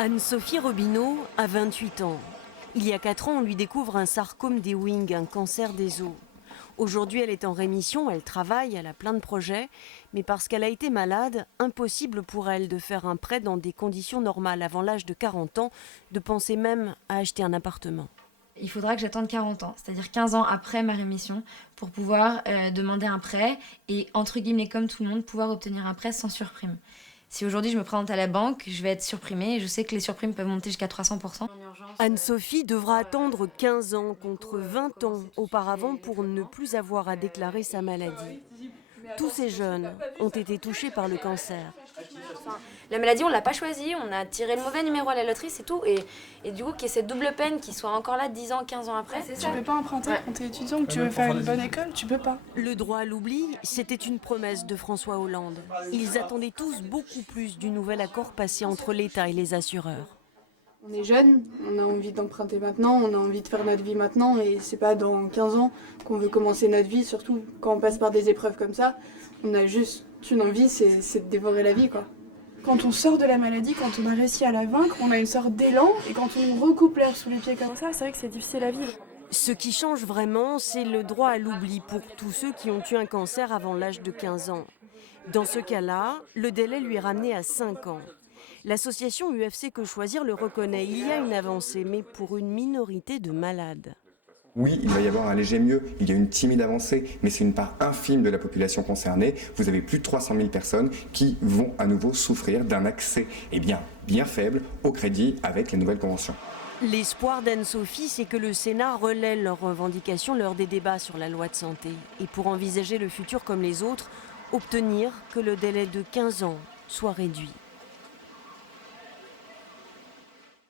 Anne-Sophie Robineau a 28 ans. Il y a 4 ans, on lui découvre un sarcome des Ewing, un cancer des os. Aujourd'hui, elle est en rémission, elle travaille, elle a plein de projets. Mais parce qu'elle a été malade, impossible pour elle de faire un prêt dans des conditions normales avant l'âge de 40 ans, de penser même à acheter un appartement. Il faudra que j'attende 40 ans, c'est-à-dire 15 ans après ma rémission, pour pouvoir demander un prêt et, entre guillemets, comme tout le monde, pouvoir obtenir un prêt sans surprime. Si aujourd'hui je me présente à la banque, je vais être surprimée et je sais que les surprimes peuvent monter jusqu'à 300%. Anne-Sophie devra attendre 15 ans contre 20 ans auparavant pour ne plus avoir à déclarer sa maladie. Tous ces jeunes ont été touchés par le cancer. La maladie, on ne l'a pas choisie, on a tiré le mauvais numéro à la loterie, c'est tout. Et du coup, qu'il y ait cette double peine qui soit encore là 10 ans, 15 ans après, c'est ça. Tu peux pas emprunter quand t'es étudiant ou que tu veux faire une bonne école, tu peux pas. Le droit à l'oubli, c'était une promesse de François Hollande. Ils attendaient tous beaucoup plus du nouvel accord passé entre l'État et les assureurs. On est jeunes, on a envie d'emprunter maintenant, on a envie de faire notre vie maintenant et c'est pas dans 15 ans qu'on veut commencer notre vie, surtout quand on passe par des épreuves comme ça. On a juste une envie, c'est de dévorer la vie, quoi. Quand on sort de la maladie, quand on a réussi à la vaincre, on a une sorte d'élan et quand on recoupe l'air sous les pieds comme ça, c'est vrai que c'est difficile à vivre. Ce qui change vraiment, c'est le droit à l'oubli pour tous ceux qui ont eu un cancer avant l'âge de 15 ans. Dans ce cas-là, le délai lui est ramené à 5 ans. L'association UFC Que Choisir le reconnaît, il y a une avancée, mais pour une minorité de malades. Oui, il va y avoir un léger mieux, il y a une timide avancée, mais c'est une part infime de la population concernée. Vous avez plus de 300 000 personnes qui vont à nouveau souffrir d'un accès bien faible au crédit avec les nouvelles conventions. L'espoir d'Anne-Sophie, c'est que le Sénat relaie leurs revendications lors des débats sur la loi de santé. Et pour envisager le futur comme les autres, obtenir que le délai de 15 ans soit réduit.